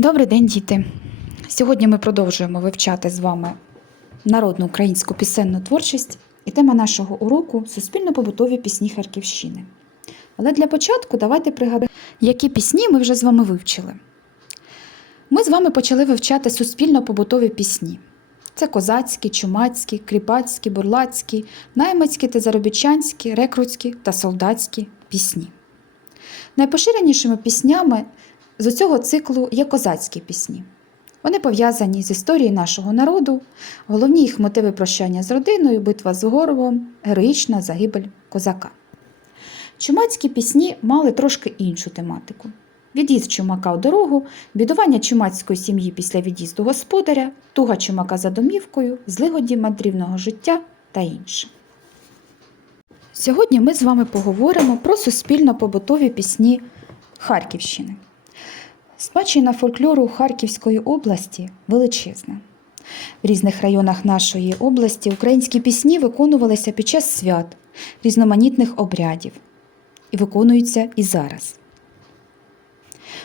Добрий день, діти! Сьогодні ми продовжуємо вивчати з вами народну українську пісенну творчість і тема нашого уроку суспільно-побутові пісні Харківщини. Але для початку давайте пригадаємо, які пісні ми вже з вами вивчили. Ми з вами почали вивчати суспільно-побутові пісні. Це козацькі, чумацькі, кріпацькі, бурлацькі, наймицькі та заробітчанські, рекрутські та солдатські пісні. Найпоширенішими піснями з цього циклу є козацькі пісні. Вони пов'язані з історією нашого народу, головні їх мотиви прощання з родиною, битва з горлом, героїчна загибель козака. Чумацькі пісні мали трошки іншу тематику. Від'їзд чумака у дорогу, бідування чумацької сім'ї після від'їзду господаря, туга чумака за домівкою, злигоді мандрівного життя та інше. Сьогодні ми з вами поговоримо про суспільно-побутові пісні Харківщини. Спадщина фольклору Харківської області величезна. В різних районах нашої області українські пісні виконувалися під час свят, різноманітних обрядів і виконуються і зараз.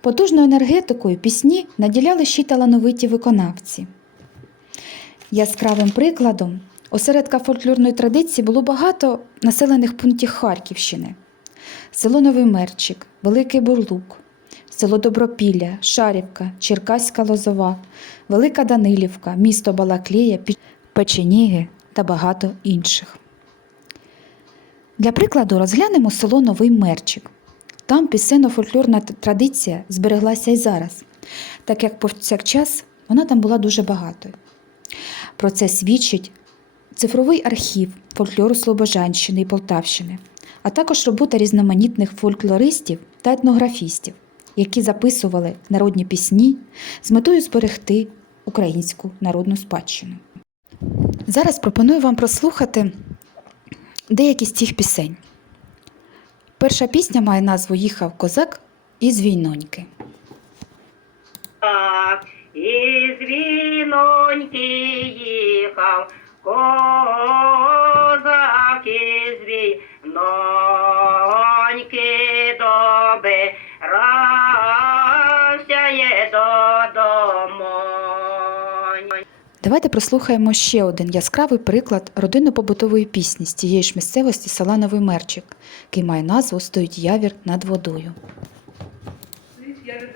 Потужною енергетикою пісні наділяли ще й талановиті виконавці. Яскравим прикладом осередка фольклорної традиції було багато населених пунктів Харківщини: село Новий Мерчик, Великий Бурлук, село Добропілля, Шарівка, Черкаська Лозова, Велика Данилівка, місто Балаклія, Печеніги та багато інших. Для прикладу розглянемо село Новий Мерчик. Там пісенно-фольклорна традиція збереглася і зараз, так як повсякчас вона там була дуже багатою. Про це свідчить цифровий архів фольклору Слобожанщини і Полтавщини, а також робота різноманітних фольклористів та етнографістів, які записували народні пісні з метою зберегти українську народну спадщину. Зараз пропоную вам прослухати деякі з цих пісень. Перша пісня має назву Їхав козак із війноньки. Із віноньки їхав козак Давайте прослухаємо ще один яскравий приклад родинно-побутової пісні з тієї ж місцевості села Новий Мерчик, який має назву Стоїть явір над водою. Стоїть Явір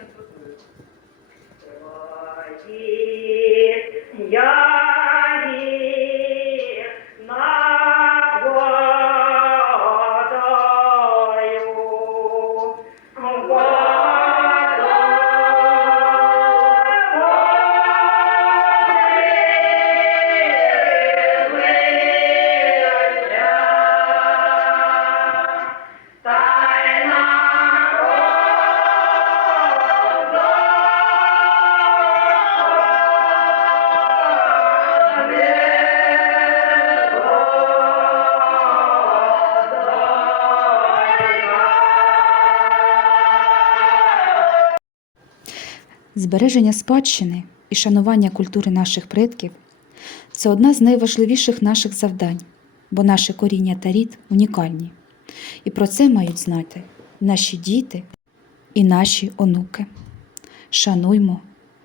Збереження спадщини і шанування культури наших предків це одна з найважливіших наших завдань, бо наше коріння та рід унікальні. І про це мають знати наші діти і наші онуки. Шануймо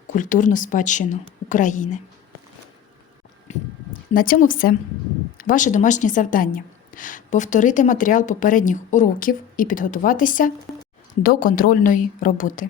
культурну спадщину України. На цьому все. Ваше домашнє завдання повторити матеріал попередніх уроків і підготуватися до контрольної роботи.